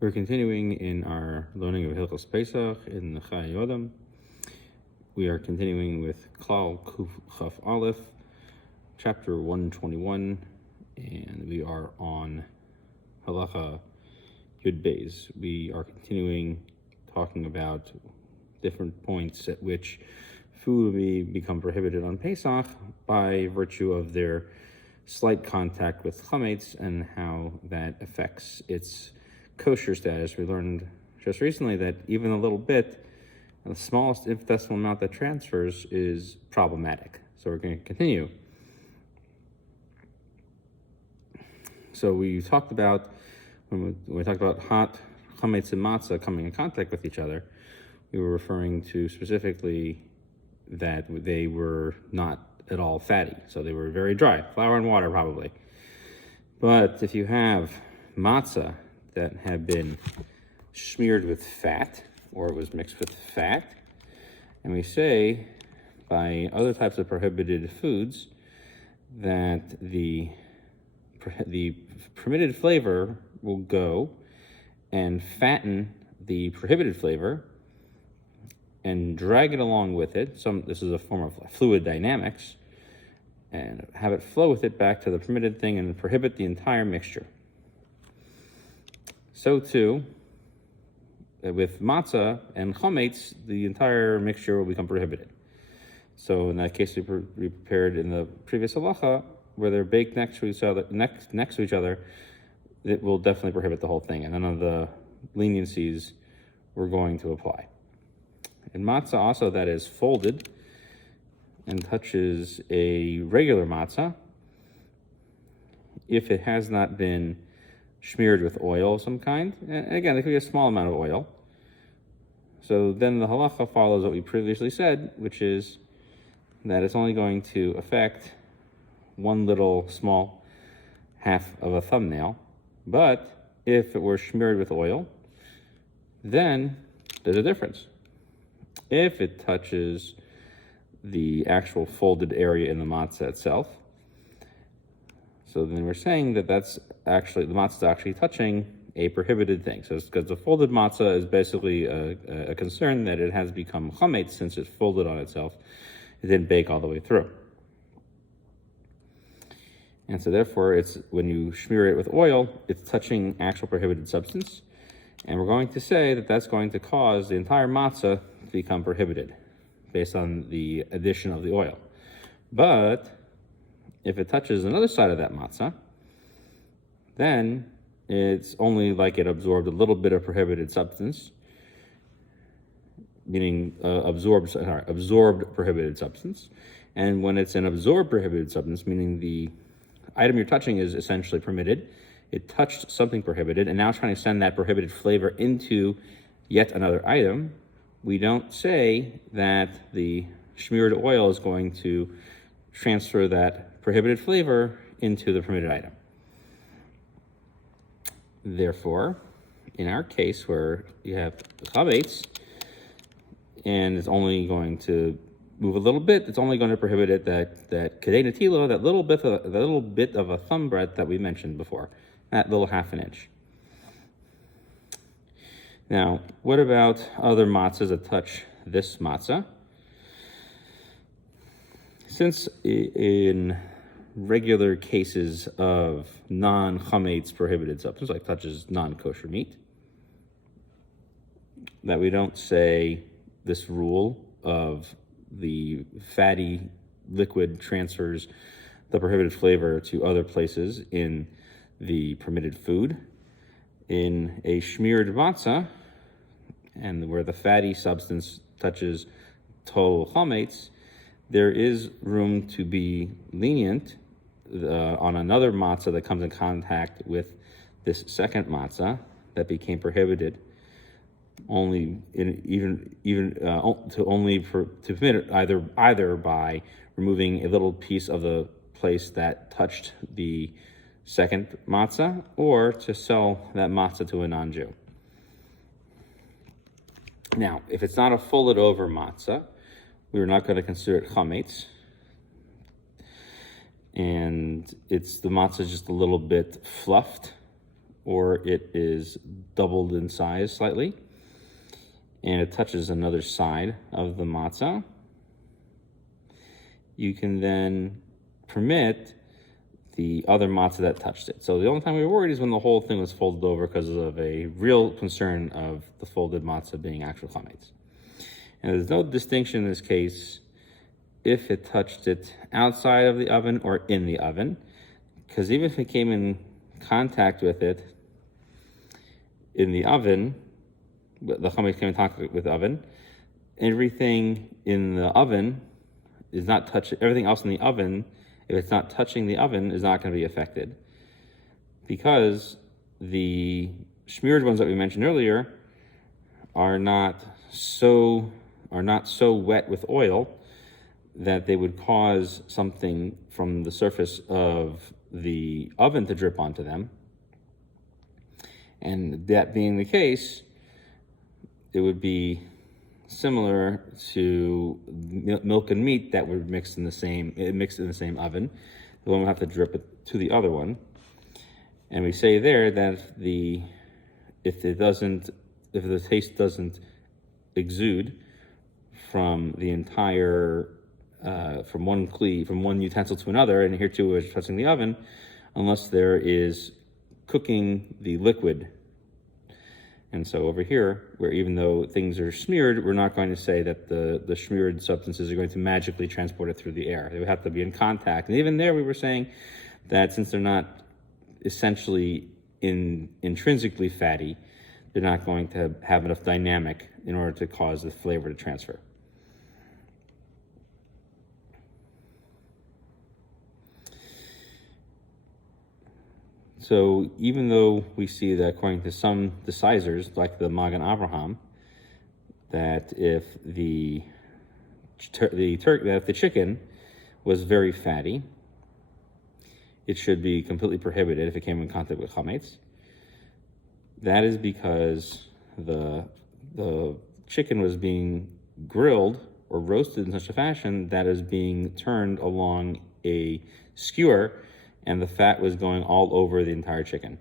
We're continuing in our learning of Hilchos Pesach in the Chayei Adam. We are continuing with Klal Kuf Chaf Aleph, chapter 121, and we are on Halacha Yud Beis. We are continuing talking about different points at which food will become prohibited on Pesach by virtue of their slight contact with chametz and how that affects its kosher status. We learned just recently that even a little bit, the smallest infinitesimal amount that transfers is problematic. So we're going to continue. So we talked about, when we talked about hot chametz and matzah coming in contact with each other, we were referring to specifically that they were not at all fatty. So they were very dry, flour and water probably. But if you have matzah that had been smeared with fat, or it was mixed with fat, and we say by other types of prohibited foods that the permitted flavor will go and fatten the prohibited flavor and drag it along with it. This is a form of fluid dynamics, and have it flow with it back to the permitted thing and prohibit the entire mixture. So too, with matzah and chametz, the entire mixture will become prohibited. So in that case, we prepared in the previous halacha, where they're baked next to each other, it will definitely prohibit the whole thing, and none of the leniencies we're going to apply. In matzah also that is folded and touches a regular matzah, if it has not been smeared with oil of some kind, and again, there could be a small amount of oil, so then the halacha follows what we previously said, which is that it's only going to affect one little small half of a thumbnail. But if it were smeared with oil, then there's a difference. If it touches the actual folded area in the matzah itself, so then we're saying that the matzah is actually touching a prohibited thing. So it's because the folded matzah is basically a concern that it has become chametz since it's folded on itself. It didn't bake all the way through. And so therefore, when you smear it with oil, it's touching actual prohibited substance. And we're going to say that that's going to cause the entire matzah to become prohibited based on the addition of the oil. But if it touches another side of that matzah, then it's only like it absorbed a little bit of prohibited substance, meaning absorbed prohibited substance. And when it's an absorbed prohibited substance, meaning the item you're touching is essentially permitted, it touched something prohibited, and now it's trying to send that prohibited flavor into yet another item, we don't say that the smeared oil is going to transfer that prohibited flavor into the permitted item. Therefore, in our case where you have chametz and it's only going to move a little bit, it's only going to prohibit it that kedei netila, that little bit of a thumb breadth that we mentioned before, that little half an inch. Now, what about other matzahs that touch this matzah? Since in regular cases of non-chametz prohibited substance, like touches non-kosher meat, that we don't say this rule of the fatty liquid transfers the prohibited flavor to other places in the permitted food. In a smeared matzah, and where the fatty substance touches total chametz, there is room to be lenient on another matzah that comes in contact with this second matzah that became prohibited, to permit it either by removing a little piece of the place that touched the second matzah, or to sell that matzah to a non-Jew. Now, if it's not a folded over matzah, we're not going to consider it chametz, and the matzah is just a little bit fluffed or it is doubled in size slightly, and it touches another side of the matzah, you can then permit the other matzah that touched it. So the only time we were worried is when the whole thing was folded over because of a real concern of the folded matzah being actual chametz. And there's no distinction in this case if it touched it outside of the oven or in the oven, because even if it came in contact with it in the oven, the chametz came in contact with the oven, everything in the oven is not touching, everything else in the oven, if it's not touching the oven, is not going to be affected, because the smeared ones that we mentioned earlier are not so wet with oil that they would cause something from the surface of the oven to drip onto them. And that being the case, it would be similar to milk and meat that were mixed in the same oven. The one would have to drip it to the other one. And we say there that if the taste doesn't exude from the entire from one utensil to another, and here too is touching the oven, unless there is cooking the liquid. And so over here, where even though things are smeared, we're not going to say that the smeared substances are going to magically transport it through the air. They would have to be in contact. And even there, we were saying that since they're not essentially intrinsically fatty, they're not going to have enough dynamic in order to cause the flavor to transfer. So even though we see that according to some decisors, like the Magen Avraham, that if the chicken was very fatty, it should be completely prohibited if it came in contact with chametz. That is because the chicken was being grilled or roasted in such a fashion that is being turned along a skewer, and the fat was going all over the entire chicken.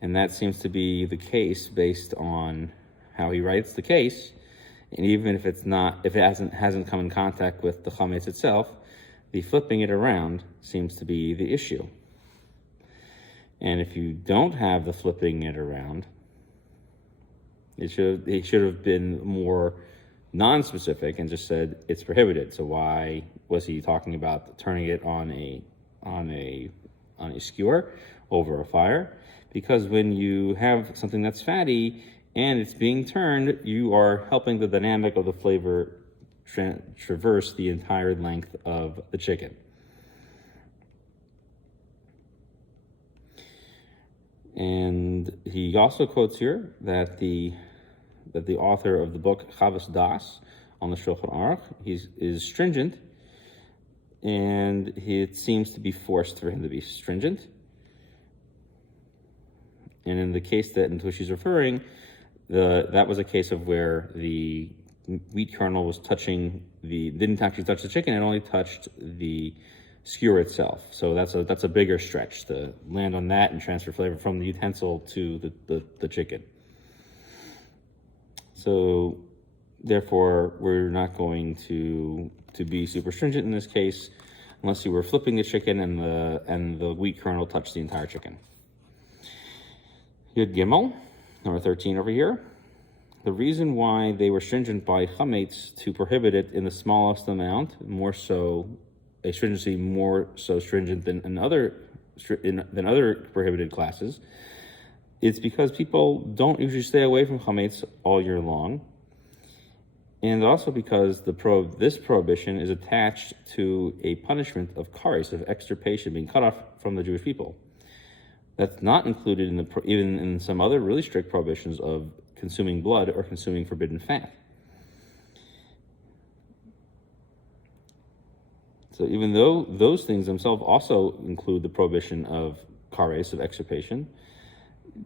And that seems to be the case based on how he writes the case. And even if it hasn't come in contact with the chametz itself, the flipping it around seems to be the issue. And if you don't have the flipping it around, it should have been more non-specific and just said it's prohibited. So why was he talking about turning it on a skewer over a fire? Because when you have something that's fatty and it's being turned, you are helping the dynamic of the flavor traverse the entire length of the chicken. And he also quotes here that the author of the book Chavas Das on the Shulchan Aruch is stringent, and it seems to be forced for him to be stringent. And in the case into which he's referring, that was a case of where the wheat kernel was didn't actually touch the chicken; it only touched the skewer itself. So that's a bigger stretch to land on that and transfer flavor from the utensil to the chicken. So therefore, we're not going to be super stringent in this case, unless you were flipping the chicken and the wheat kernel touched the entire chicken. Yud Gimel, number 13 over here. The reason why they were stringent by chametz to prohibit it in the smallest amount, more so a stringency more so stringent than other prohibited classes, it's because people don't usually stay away from chametz all year long, and also because this prohibition is attached to a punishment of kares, of extirpation, being cut off from the Jewish people. That's not included even in some other really strict prohibitions of consuming blood or consuming forbidden fat. So even though those things themselves also include the prohibition of kares, of extirpation,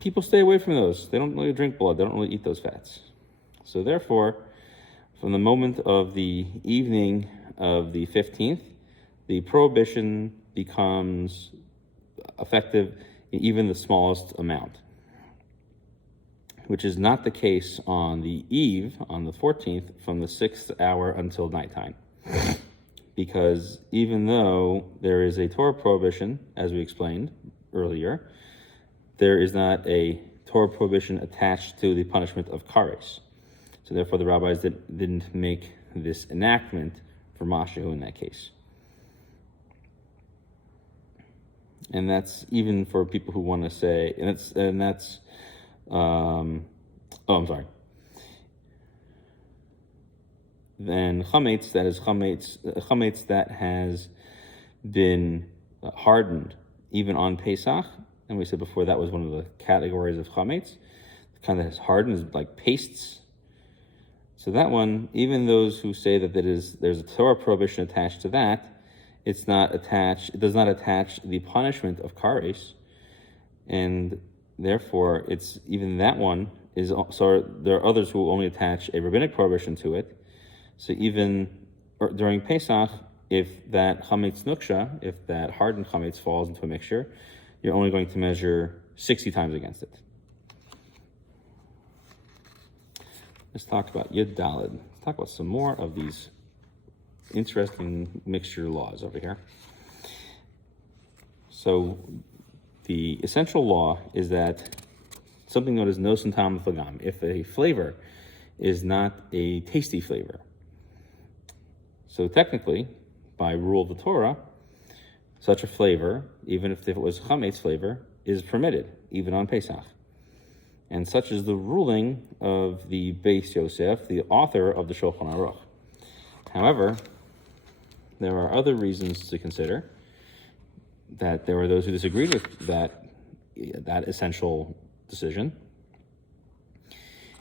people stay away from those. They don't really drink blood. They don't really eat those fats. So therefore, from the moment of the evening of the 15th, the prohibition becomes effective even the smallest amount, which is not the case on the eve, on the 14th, from the 6th hour until nighttime. Because even though there is a Torah prohibition, as we explained earlier, there is not a Torah prohibition attached to the punishment of kares. So therefore the rabbis didn't make this enactment for Mashahu in that case. And that's even for people who want to say, Then chametz, that is chametz that has been hardened even on Pesach, and we said before that was one of the categories of chametz. The kind that is hardened is like pastes. So that one, even those who say that there's a Torah prohibition attached to that, it does not attach the punishment of kares, and therefore it's even that one is. So there are others who only attach a rabbinic prohibition to it. So even during Pesach, if that chametz nuksha, if that hardened chametz falls into a mixture, you're only going to measure 60 times against it. Let's talk about Yud Daled. Let's talk about some more of these interesting mixture laws over here. So the essential law is that something known as nos and tam fagam, if a flavor is not a tasty flavor. So technically, by rule of the Torah, such a flavor, even if it was chametz flavor, is permitted, even on Pesach. And such is the ruling of the Beis Yosef, the author of the Shulchan Aruch. However, there are other reasons to consider that there were those who disagreed with that essential decision.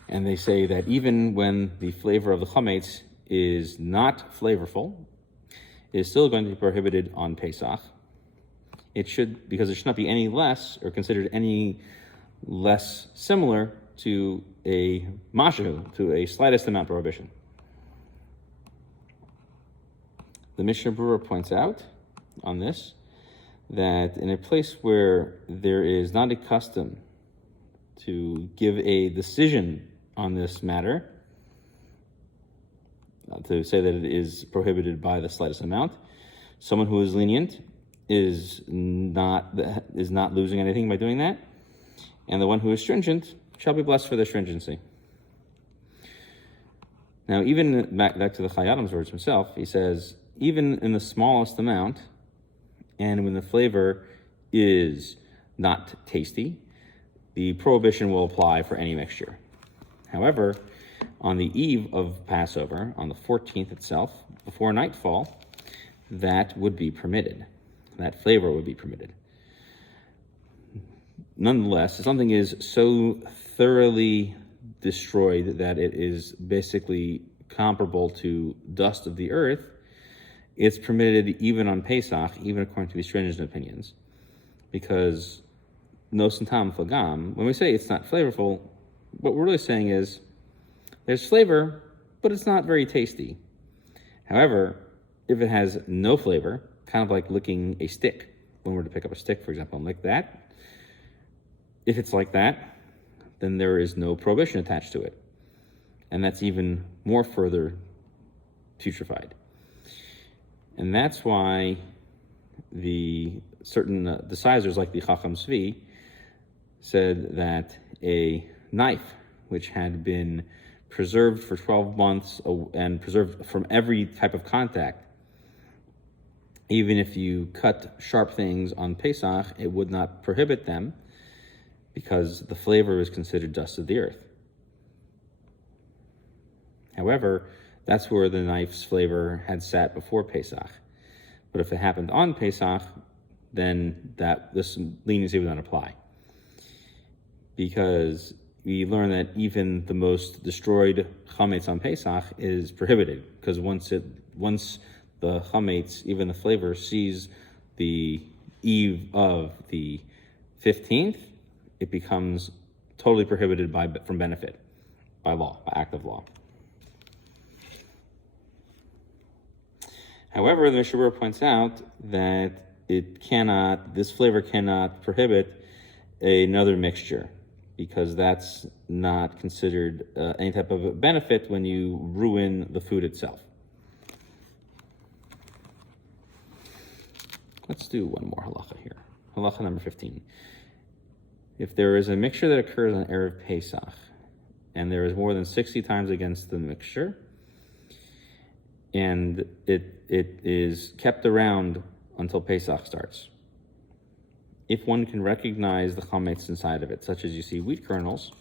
And they say that even when the flavor of the chametz is not flavorful, it is still going to be prohibited on Pesach. Because it should not be any less or considered any less similar to a mashahu, to a slightest amount prohibition. The Mishnah Berurah points out on this that in a place where there is not a custom to give a decision on this matter, to say that it is prohibited by the slightest amount, someone who is lenient is not losing anything by doing that, and the one who is stringent shall be blessed for their stringency. Now, even back to the Chayei Adam's words himself, he says, even in the smallest amount, and when the flavor is not tasty, the prohibition will apply for any mixture. However, on the eve of Passover, on the 14th itself, before nightfall, that would be permitted. That flavor would be permitted. Nonetheless, if something is so thoroughly destroyed that it is basically comparable to dust of the earth, it's permitted even on Pesach, even according to the stringent opinions. Because nos and tam fagam, when we say it's not flavorful, what we're really saying is there's flavor, but it's not very tasty. However, if it has no flavor, kind of like licking a stick, when we're to pick up a stick, for example, and lick that, if it's like that, then there is no prohibition attached to it. And that's even more further putrefied. And that's why the certain decisors, like the Chacham Tzvi, said that a knife which had been preserved for 12 months and preserved from every type of contact, even if you cut sharp things on Pesach, it would not prohibit them because the flavor is considered dust of the earth. However, that's where the knife's flavor had sat before Pesach. But if it happened on Pesach, then this leniency would not apply. Because we learn that even the most destroyed chametz on Pesach is prohibited. Because once the chametz, even the flavor, sees the eve of the 15th, it becomes totally prohibited from benefit, by law, by act of law. However, the Mishnah Berurah points out that this flavor cannot prohibit another mixture, because that's not considered any type of a benefit when you ruin the food itself. Let's do one more halacha here. Halacha number 15. If there is a mixture that occurs on Erev Pesach, and there is more than 60 times against the mixture, and it is kept around until Pesach starts, if one can recognize the chametz inside of it, such as you see wheat kernels,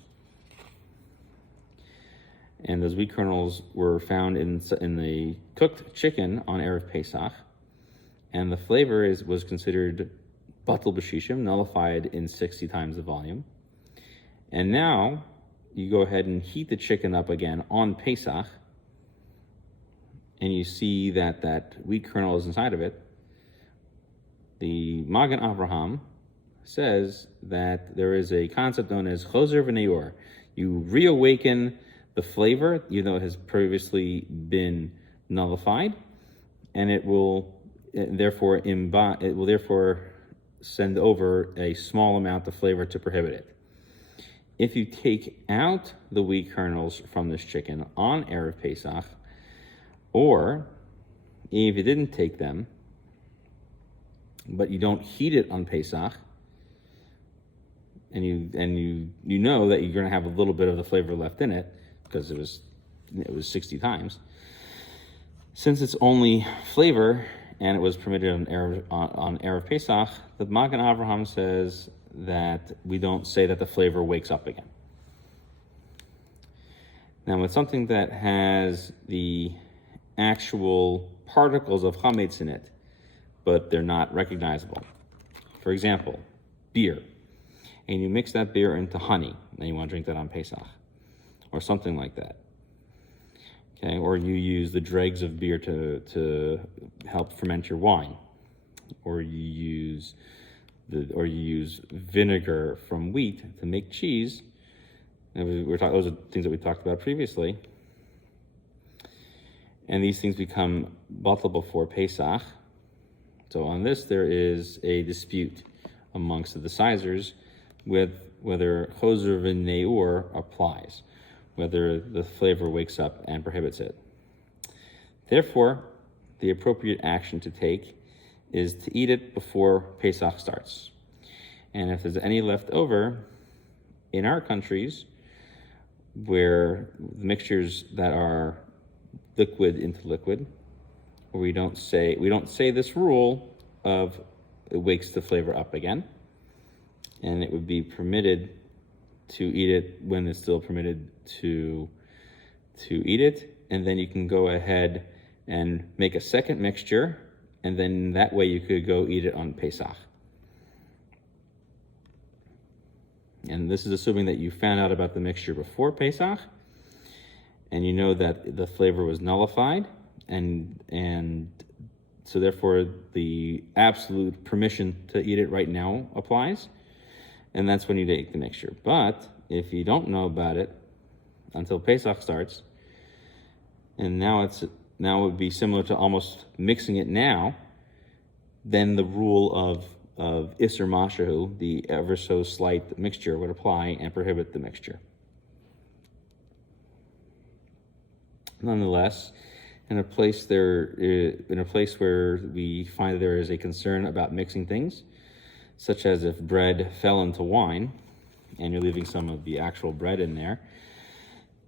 and those wheat kernels were found in the cooked chicken on Erev Pesach, and the flavor was considered batel b'shishim, nullified in 60 times the volume, and now you go ahead and heat the chicken up again on Pesach, and you see that wheat kernel is inside of it, the Magen Avraham says that there is a concept known as chozer v'neor. You reawaken the flavor, even though it has previously been nullified, and it will therefore send over a small amount of flavor to prohibit it. If you take out the wheat kernels from this chicken on Erev Pesach, or if you didn't take them, but you don't heat it on Pesach, and you know that you're going to have a little bit of the flavor left in it because it was 60 times. Since it's only flavor and it was permitted on Erev Pesach, the Magen Avraham says that we don't say that the flavor wakes up again. Now, with something that has the actual particles of chametz in it, but they're not recognizable. For example, beer. And you mix that beer into honey, and you want to drink that on Pesach, or something like that. Okay, or you use the dregs of beer to help ferment your wine, or you use vinegar from wheat to make cheese. And those are things that we talked about previously. And these things become batel before Pesach. So on this, there is a dispute amongst the decisors with whether chozer v'neur applies, whether the flavor wakes up and prohibits it. Therefore, the appropriate action to take is to eat it before Pesach starts. And if there's any left over, in our countries, where the mixtures that are liquid into liquid, where we don't say this rule of it wakes the flavor up again, and it would be permitted to eat it when it's still permitted to eat it, and then you can go ahead and make a second mixture, and then that way you could go eat it on Pesach. And this is assuming that you found out about the mixture before Pesach, and you know that the flavor was nullified, and so therefore the absolute permission to eat it right now applies, and that's when you take the mixture. But if you don't know about it until Pesach starts, and now it would be similar to almost mixing it now, then the rule of Isser Mashahu, the ever so slight mixture, would apply and prohibit the mixture. Nonetheless, in a place where we find there is a concern about mixing things, such as if bread fell into wine and you're leaving some of the actual bread in there,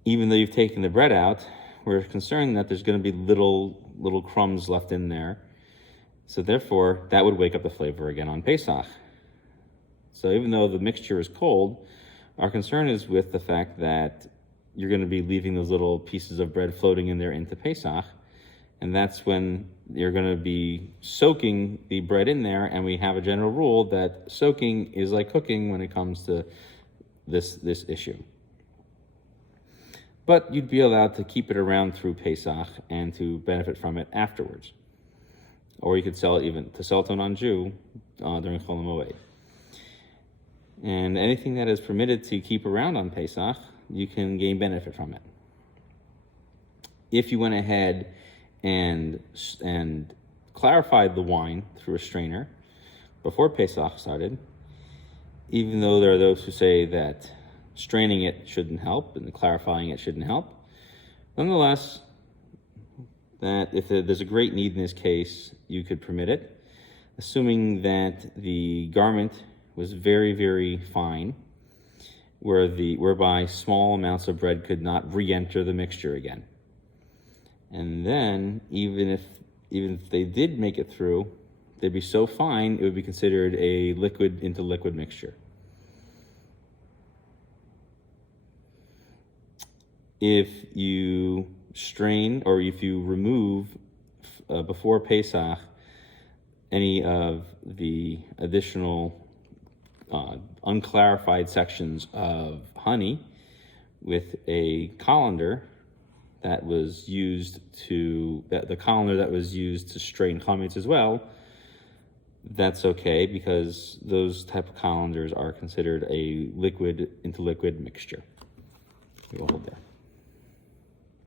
even though you've taken the bread out, we're concerned that there's going to be little crumbs left in there. So therefore, that would wake up the flavor again on Pesach. So even though the mixture is cold, our concern is with the fact that you're going to be leaving those little pieces of bread floating in there into Pesach, and that's when you're going to be soaking the bread in there, and we have a general rule that soaking is like cooking when it comes to this issue. But you'd be allowed to keep it around through Pesach and to benefit from it afterwards. Or you could sell it to a non-Jew during Chol HaMoed. And anything that is permitted to keep around on Pesach, you can gain benefit from it. If you went ahead and clarified the wine through a strainer before Pesach started, even though there are those who say that straining it shouldn't help and clarifying it shouldn't help, nonetheless, that if there's a great need in this case, you could permit it, assuming that the garment was very, very fine, whereby small amounts of bread could not re-enter the mixture again. And then, even if they did make it through, they'd be so fine, it would be considered a liquid into liquid mixture. If you strain, or if you remove before Pesach any of the additional unclarified sections of honey with a colander that was used to, the colander that was used to strain chametz as well, that's okay, because those type of colanders are considered a liquid into liquid mixture. We will hold there.